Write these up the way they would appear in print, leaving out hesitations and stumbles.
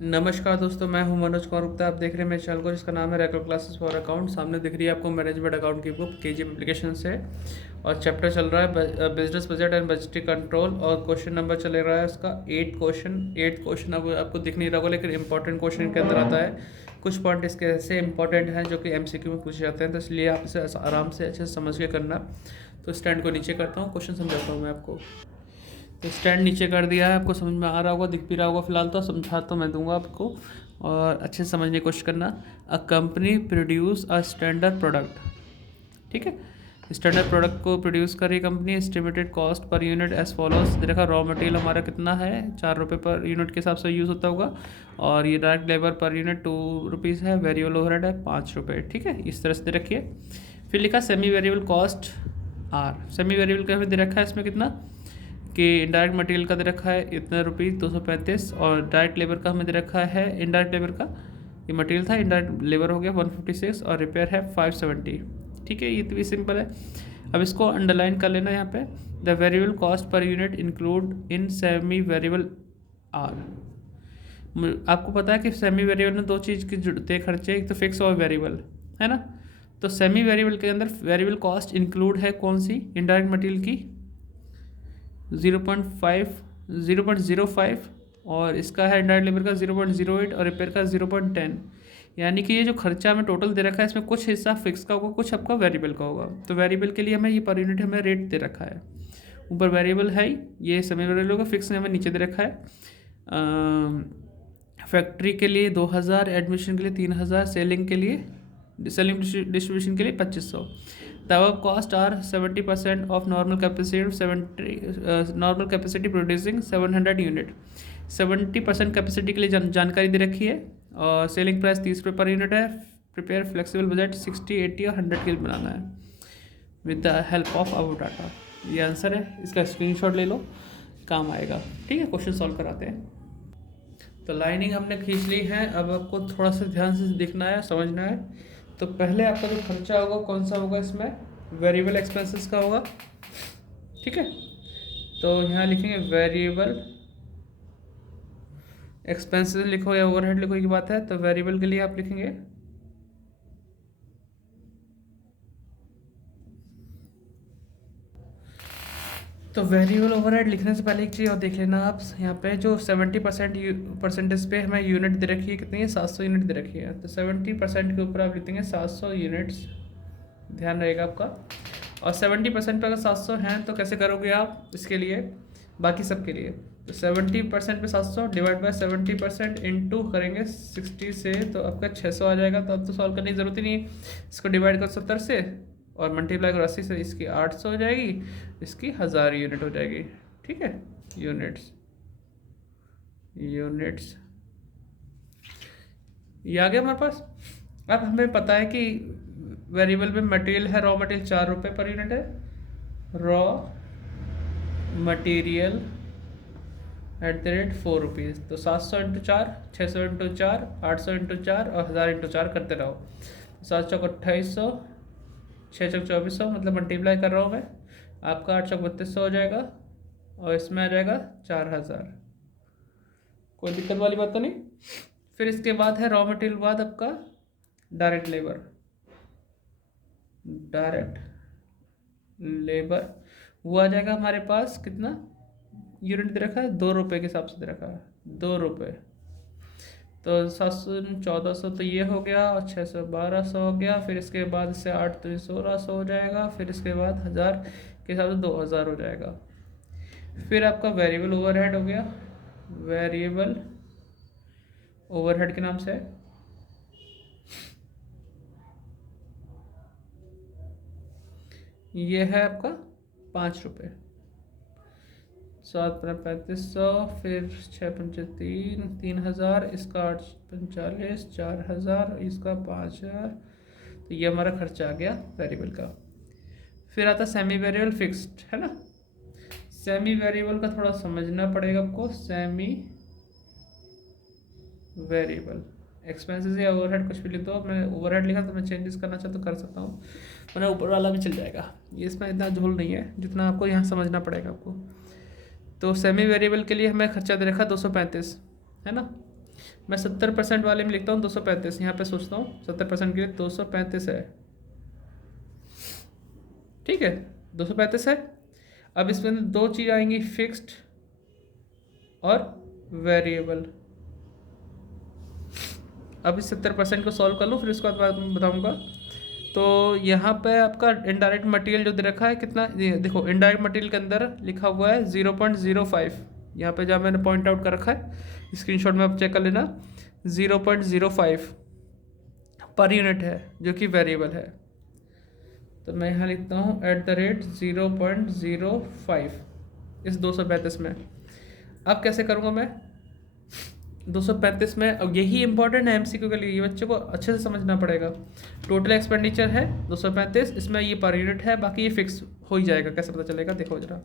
नमस्कार दोस्तों, मैं हूं मनोज कुमार गुप्ता। आप देख रहे हैं मेरे चैनल को जिसका नाम है रेगुलर क्लासेस फॉर अकाउंट। सामने दिख रही है आपको मैनेजमेंट अकाउंट की बुक केजी एप्लीकेशन से, और चैप्टर चल रहा है business budget and budgetary control, और क्वेश्चन नंबर चल रहा है उसका 8 क्वेश्चन। अब आपको दिख नहीं रहा होगा, लेकिन इंपॉर्टेंट क्वेश्चन के अंदर आता है। कुछ पॉइंट इसके ऐसे इंपॉर्टेंट हैं जो कि एमसीक्यू में पूछे जाते हैं, तो इसलिए आप इसे आराम से अच्छे से समझ के करना। तो स्टैंड को नीचे करता हूँ, क्वेश्चन समझाता हूँ मैं आपको। तो स्टैंड नीचे कर दिया है, आपको समझ में आ रहा होगा, दिख भी रहा होगा फिलहाल। तो समझा तो मैं दूंगा आपको, और अच्छे से समझने की कोशिश करना। A company produce a standard product, ठीक है। स्टैंडर्ड प्रोडक्ट को प्रोड्यूस कर रही कंपनी। Estimated cost per unit as follows. देखा, रॉ मटेरियल हमारा कितना है, 4 रुपये पर यूनिट के हिसाब से यूज़ होता होगा, और ये direct labour per unit 2 rupees है। वेरिएबल ओवरहेड है 5 रुपये, ठीक है। इस तरह से दे रखिए। फिर लिखा semi variable cost are. Semi variable का हमें दे रखा है इसमें कितना कि इनडायरेक्ट मटेरियल का दे रखा है इतना रुपीज़ 235, और डायरेक्ट लेबर का हमें दे रखा है, इनडायरेक्ट लेबर का ये मटेरियल था, इनडायरेक्ट लेबर हो गया 156, और रिपेयर है 570, ठीक है। ये तो भी सिंपल है। अब इसको अंडरलाइन कर लेना यहाँ पे। The variable cost per unit include in semi variable are. आपको पता है कि सेमी वेरिएबल में दो चीज़ की जुड़ते हैं खर्चे, एक तो फिक्स और वेरिएबल, है ना। तो सेमी वेरिएबल के अंदर वेरिएबल कॉस्ट इंक्लूड है कौन सी, इनडायरेक्ट मटेरियल की 0.05, और इसका है इनडायरेक्ट लेबर का 0.08, और रिपेयर का 0.10। यानी कि ये जो खर्चा हमें टोटल दे रखा है, इसमें कुछ हिस्सा फिक्स का होगा, कुछ आपका वेरिएबल का होगा। तो वेरिएबल के लिए हमें ये पर यूनिट हमें रेट दे रखा है, ऊपर वेरिएबल है, ये सेमी वेरिएबल होगा, फिक्स ने हमें नीचे दे रखा है। फैक्ट्री के लिए 2000, एडमिशन के लिए 3000, सेलिंग डिस्ट्रीब्यूशन के लिए 2500। The above cost are 70% of normal capacity producing 700 unit. 70% capacity के लिए जानकारी दे रखी है, और सेलिंग प्राइस 30 रुपये पर यूनिट है। प्रिपेयर फ्लेक्सिबल बजट 60, 80 और 100 के लिए बनाना है with the help of our data. ये आंसर है, इसका स्क्रीनशॉट ले लो, काम आएगा, ठीक है। क्वेश्चन सॉल्व कराते हैं। तो लाइनिंग हमने खींच ली है, अब आपको थोड़ा सा ध्यान से देखना है, समझना है। तो पहले आपका जो खर्चा होगा कौन सा होगा, इसमें वेरिएबल एक्सपेंसेस का होगा, ठीक है। तो यहाँ लिखेंगे वेरिएबल एक्सपेंसेस लिखो या ओवरहेड लिखो की बात है। तो वेरिएबल के लिए आप लिखेंगे तो वेरिएबल ओवरहेड लिखने से पहले एक चीज़ और देख लेना आप, यहाँ पे जो 70% पे हमें यूनिट दे रखी है, कितनी है, 700 यूनिट दे रखी है। तो 70% के ऊपर आप लिख देंगे 700 यूनिट्स, ध्यान रहेगा आपका। और 70% पे अगर 700 हैं तो कैसे करोगे आप इसके लिए, बाकी सब के लिए। तो 70% पे 700 डिवाइड बाय 70% इंटू करेंगे 60 से, तो आपका 600 आ जाएगा। तो अब तो सॉल्व करने की ज़रूरत ही नहीं है, इसको डिवाइड करो 70 से, और मल्टीप्लाई करो 80 से, इसकी 800 हो जाएगी, इसकी 1000 यूनिट हो जाएगी, ठीक है। यूनिट्स यूनिट्स ये आ गया हमारे पास। अब हमें पता है कि वेरिएबल में मटेरियल है, रॉ मटेरियल 4 रुपये पर यूनिट है। Raw material @ 4 rupees. तो 700 इंटू 4, 600 इंटू 4, 800 इंटू 4, और 1000 इंटू 4 करते रहो। 7 चौक 2800, 6 चौक 2400, मतलब मल्टीप्लाई कर रहा हूँ मैं, आपका 8 चौक 3200 हो जाएगा, और इसमें आ जाएगा 4000। कोई दिक्कत वाली बात तो नहीं। फिर इसके बाद है रॉ मटेरियल, बाद आपका डायरेक्ट लेबर वो आ जाएगा हमारे पास, कितना यूनिट दे रखा है, 2 रुपये के हिसाब से दे रखा है, 2 रुपये। तो 700 1400 तो ये हो गया, और 600 1200 हो गया। फिर इसके बाद इससे 8 तो 1600 हो जाएगा। फिर इसके बाद 1000 के हिसाब से 2000 हो जाएगा। फिर आपका वेरिएबल ओवरहेड हो गया, वेरिएबल ओवरहेड के नाम से ये है आपका 5 रुपये। 7 3500, फिर 6 पंचे 3, 3000, इसका 8 45, 4000, इसका 5000। तो ये हमारा खर्चा आ गया वेरिएबल का। फिर आता सेमी वेरिएबल फिक्स्ड, है ना। सेमी वेरिएबल का थोड़ा समझना पड़ेगा आपको। सेमी वेरिएबल एक्सपेंसेस या ओवरहेड कुछ भी लिख दो। मैं ओवरहेड लिखा तो मैं चेंजेस करना चाहता तो कर सकता हूँ, वरना ऊपर वाला भी चल जाएगा। ये इसमें इतना झोल नहीं है जितना आपको यहाँ समझना पड़ेगा आपको। तो सेमी वेरिएबल के लिए हमें खर्चा दे रखा 235, है ना। मैं 70% वाले में लिखता हूँ 235, यहाँ पे सोचता हूँ 70% के लिए 235 है, ठीक है 235 है। अब इसमें दो चीज़ आएंगी, फिक्स्ड और वेरिएबल। अब इस 70% को सॉल्व कर लूँ, फिर उसके बाद मैं बताऊँगा। तो यहाँ पे आपका इनडायरेक्ट मटेरियल जो दे रखा है कितना, देखो इनडायरेक्ट मटेरियल के अंदर लिखा हुआ है 0.05, यहाँ पे जहाँ मैंने पॉइंट आउट कर रखा है स्क्रीनशॉट में आप चेक कर लेना, 0.05 पर यूनिट है जो कि वेरिएबल है। तो मैं यहाँ लिखता हूँ @0.05 इस 235 में। अब कैसे करूँगा मैं 235 में, अब यही इंपॉर्टेंट है एमसीक्यू के लिए, ये बच्चे को अच्छे से समझना पड़ेगा। टोटल एक्सपेंडिचर है 235, इसमें ये पर यूनिट है, बाकी ये फिक्स हो ही जाएगा। कैसे पता चलेगा, देखो जरा,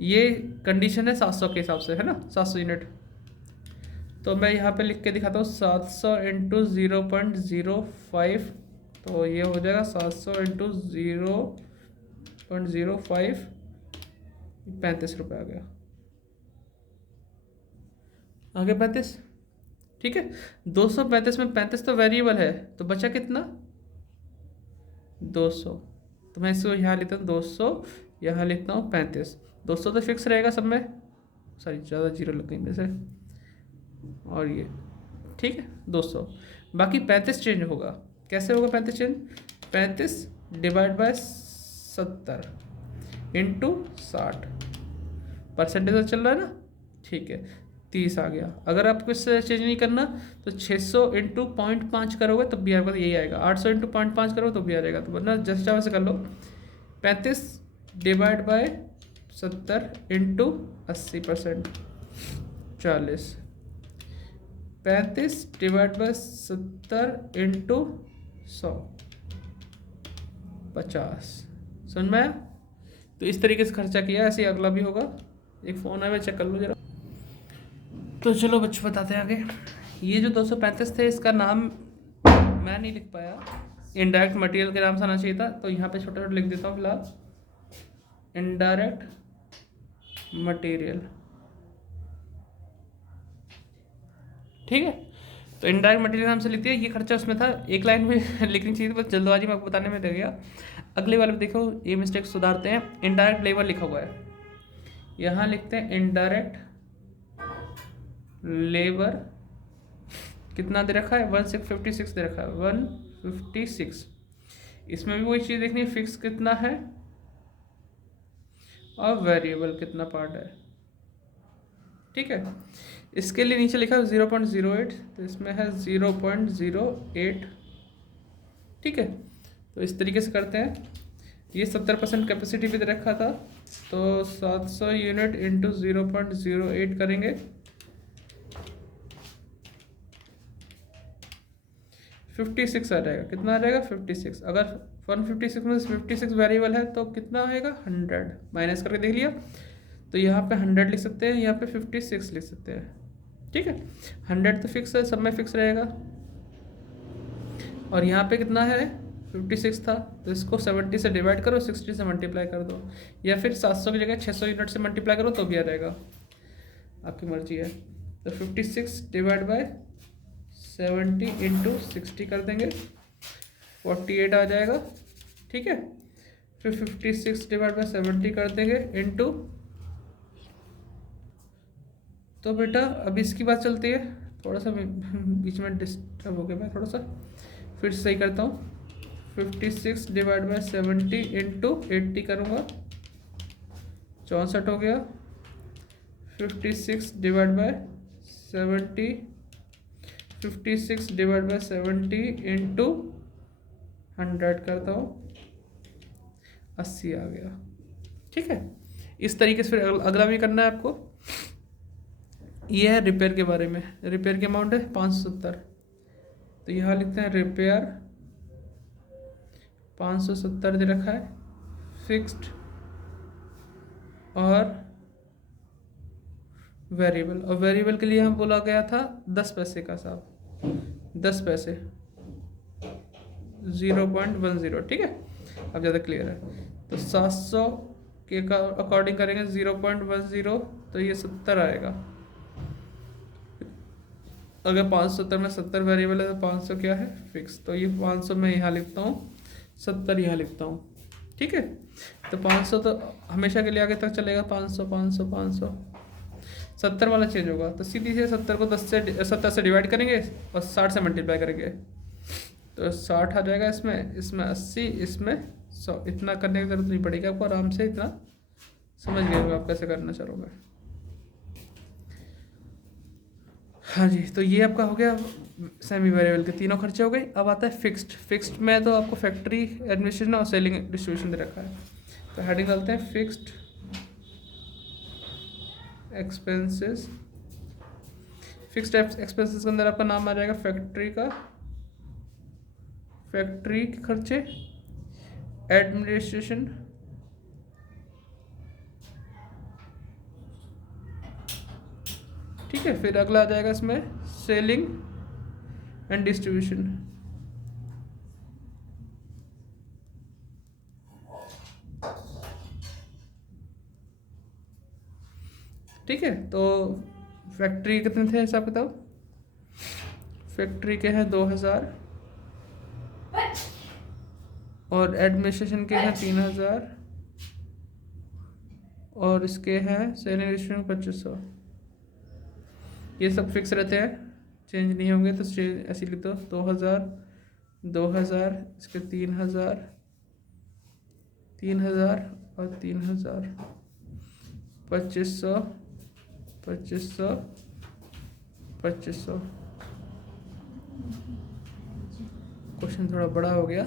ये कंडीशन है 700 के हिसाब से, है ना 700 यूनिट। तो मैं यहाँ पे लिख के दिखाता हूँ 700 इंटू 0.05, तो ये हो जाएगा 700 इंटू 0.05, 35 रुपये आ गया, आगे 35, ठीक है। 235 में 35 तो वेरिएबल है, तो बचा कितना 200, तो मैं इसको यहाँ लिखता हूँ 200, यहाँ लिखता हूँ 35। 200 तो फिक्स रहेगा सब में, सॉरी ज़्यादा जीरो लग गई मेरे से, और ये ठीक है 200, बाकी 35 चेंज होगा। कैसे होगा 35 change, 35 divide by 70 into 60, percentage चल रहा है ना, ठीक है 30 आ गया। अगर आपको इससे चेंज नहीं करना तो 600 इंटू 0.5 करोगे तब भी आपका यही आएगा, 800 इंटू 0.5 करो तो भी आ जाएगा। तो वरना जस्ट चाहे से कर लो, 35 divide by 70 into 80%, 40, 35 divide by 70 into 100, 50। समझ में आया। तो इस तरीके से खर्चा किया, ऐसे ही अगला भी होगा। एक फ़ोन है, मैं चेक कर लूँ जरा। तो चलो बच्चों बताते हैं आगे। ये जो 235 थे, इसका नाम मैं नहीं लिख पाया, इनडायरेक्ट मटेरियल के नाम से आना चाहिए था, तो यहाँ पे छोटा छोटा लिख देता हूँ फिलहाल, इनडायरेक्ट मटेरियल, ठीक है। तो इनडायरेक्ट मटेरियल नाम से लिख दिया, ये खर्चा उसमें था, एक लाइन में लिखनी चाहिए थी, बस जल्दबाजी में आपको बताने में रह गया। अगले वाले में देखो, ये मिस्टेक सुधारते हैं। इनडायरेक्ट लेबर लिखा हुआ है, यहाँ लिखते हैं इनडायरेक्ट लेबर, कितना दे रखा है 156 दे रखा है, 156। इसमें भी वही चीज़ देखनी है, फिक्स कितना है और वेरिएबल कितना पार्ट है, ठीक है। इसके लिए नीचे लिखा है 0.08, तो इसमें है 0.08, ठीक है। तो इस तरीके से करते हैं। ये 70% कैपेसिटी भी दे रखा था, तो 700 यूनिट इंटू 0.08 करेंगे, 56 आ जाएगा। कितना आ जाएगा 56। अगर 156 में 56 वेरिएबल है तो कितना आएगा 100, माइनस करके देख लिया। तो यहाँ पे 100 लिख सकते हैं, यहाँ पे 56 लिख सकते हैं, ठीक है। 100 तो फिक्स है, सब में फिक्स रहेगा। और यहाँ पे कितना है 56 था, तो इसको 70 से डिवाइड करो, 60 से मल्टीप्लाई कर दो, या फिर 700 की जगह 600 यूनिट से मल्टीप्लाई करो तो भी आ जाएगा, आपकी मर्जी है। तो 56 डिवाइड बाय 70 इंटू 60 कर देंगे, 48 आ जाएगा, ठीक है। फिर 56 डिवाइड बाय 70 कर देंगे इंटू, तो बेटा अब इसकी बात चलती है, थोड़ा सा बीच में डिस्टर्ब हो गया मैं, थोड़ा सा फिर सही करता हूँ। 56 डिवाइड बाय 70 इंटू 80 करूँगा, 64 हो गया। 56 divide by 70, 56 divide by 70 into 100 करता हूँ, 80 आ गया, ठीक है। इस तरीके से फिर अगला भी करना है आपको। ये है रिपेयर के बारे में, रिपेयर की अमाउंट है 570, तो यहाँ लिखते हैं रिपेयर 570 दे रखा है, फिक्स्ड और वेरिएबल। और वेरिएबल के लिए हम बोला गया था 10 पैसे का साहब, 10 पैसे 0.10, ठीक है। अब ज़्यादा क्लियर है। तो 700 के का अकॉर्डिंग करेंगे 0.10, तो ये 70 आएगा। अगर 570 में 70 वेरिएबल है तो 500 क्या है फिक्स, तो ये 500 मैं यहाँ लिखता हूँ, 70 यहाँ लिखता हूँ, ठीक है। तो 500 तो हमेशा के लिए आगे तक चलेगा, 500 500 500, 70 वाला चेंज होगा, तो सीधी से 70 को 70 से डिवाइड करेंगे और 60 से मल्टीप्लाई करेंगे, तो 60 आ जाएगा इसमें, इसमें 80, इसमें 100। इतना करने की जरूरत नहीं पड़ेगी आपको, आराम से इतना समझ गए होंगे आप कैसे करना चाहोगे। हाँ जी, तो ये आपका हो गया सेमी वेरिएबल के तीनों खर्चे हो गए। अब आता है फिक्स्ड। फिक्स्ड में तो आपको फैक्ट्री एडमिनिस्ट्रेशन और सेलिंग डिस्ट्रीब्यूशन दे रखा है, तो हेडिंग डालते हैं फिक्स्ड एक्सपेंसेस। फिक्स्ड एक्सपेंसेस के अंदर आपका नाम आ जाएगा फैक्ट्री का, फैक्ट्री के खर्चे, एडमिनिस्ट्रेशन, ठीक है। फिर अगला आ जाएगा इसमें सेलिंग एंड डिस्ट्रीब्यूशन, ठीक है। तो फैक्ट्री कितने थे हिसाब किताब, फैक्ट्री के हैं 2000 और एडमिनिस्ट्रेशन के हैं 3000 और इसके हैं सेलिंग डिस्ट्रीब्यूशन 2500। ये सब फिक्स रहते हैं, चेंज नहीं होंगे, तो ऐसे लिख दो 2000 2000, इसके 3000 3000 और 3000, 2500 2500 2500। क्वेश्चन थोड़ा बड़ा हो गया।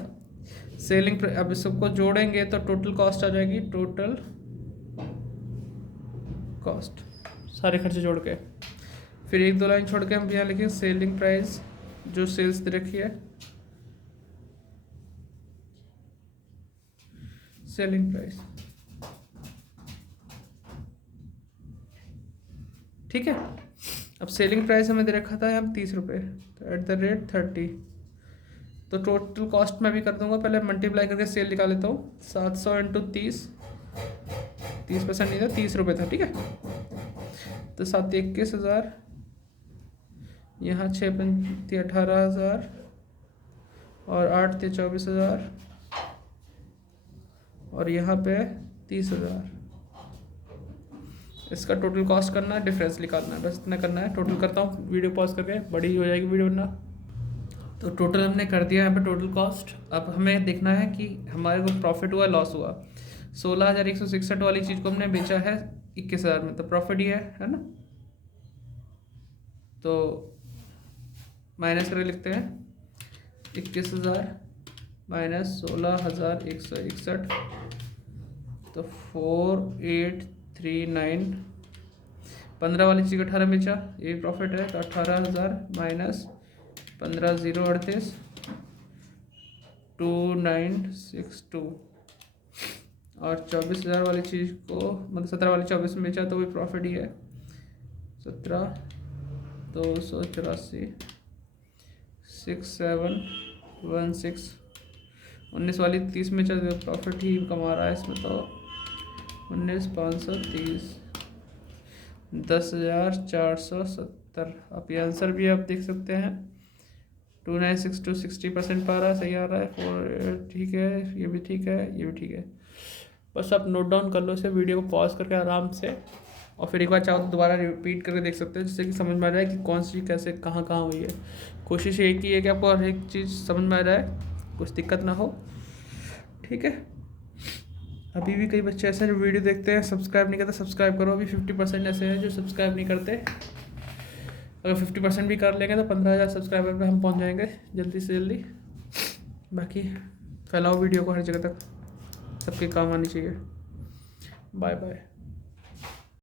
सेलिंग अब इस सबको जोड़ेंगे तो टोटल कॉस्ट आ जाएगी, टोटल कॉस्ट सारे खर्चे जोड़ के। फिर एक दो लाइन छोड़ के हम यहाँ लिखें सेलिंग प्राइस, जो सेल्स दे रखी है, सेलिंग प्राइस, ठीक है। अब सेलिंग प्राइस हमें दे रखा था यहाँ 30 रुपये, तो @30, तो टोटल कॉस्ट मैं भी कर दूंगा, पहले मल्टीप्लाई करके सेल निकाल लेता हूँ। 700 × 30, 30% नहीं था, 30 रुपये था, ठीक है। तो 7 21,000, यहाँ 6 5 18,000 और 8 × 24,000 और यहाँ पे 30,000। इसका टोटल कॉस्ट करना है, डिफरेंस निकालना है, बस इतना करना है। टोटल करता हूँ, वीडियो पॉज करके, बड़ी हो जाएगी वीडियो ना। तो टोटल हमने कर दिया यहाँ पे टोटल कॉस्ट। अब हमें देखना है कि हमारे को प्रॉफिट हुआ लॉस हुआ। 16,166 वाली चीज़ को हमने बेचा है 21,000 में, तो प्रॉफिट ही है ना। तो माइनस करके लिखते हैं 21,000 माइनस 16,161, तो 4839। 15 वाली चीज़ 18 बेचा, ये प्रॉफिट है, तो 18,000 माइनस 15 0 38 2962। और 24,000 वाली चीज़ को मतलब 17 वाली 24 में बेचा, तो वही प्रॉफिट ही है, 17,284 6716। 19 वाली 30 में चल प्रॉफिट ही कमा रहा है इसमें, तो 19,530 10,470। आप ये आंसर भी आप देख सकते हैं, 2962 60% पा रहा है, सही आ रहा है। 4 ठीक है, ये भी ठीक है, ये भी ठीक है। बस आप नोट डाउन कर लो इसे, वीडियो को पॉज करके आराम से, और फिर एक बार चाहो तो दोबारा रिपीट करके देख सकते हैं, जिससे कि समझ में आ जाए कि कौन सी चीज़ कैसे कहाँ कहाँ हुई है। कोशिश एक ही है कि आपको हर एक चीज़ समझ में आ जाए, कुछ दिक्कत ना हो, ठीक है। अभी भी कई बच्चे ऐसे जो वीडियो देखते हैं सब्सक्राइब नहीं करते, सब्सक्राइब करो। अभी 50% ऐसे हैं जो सब्सक्राइब नहीं करते। अगर 50% भी कर लेंगे तो 15,000 सब्सक्राइबर पे हम पहुंच जाएंगे जल्दी से जल्दी। बाकी फैलाओ वीडियो को हर जगह तक, सबके काम आनी चाहिए। Bye bye.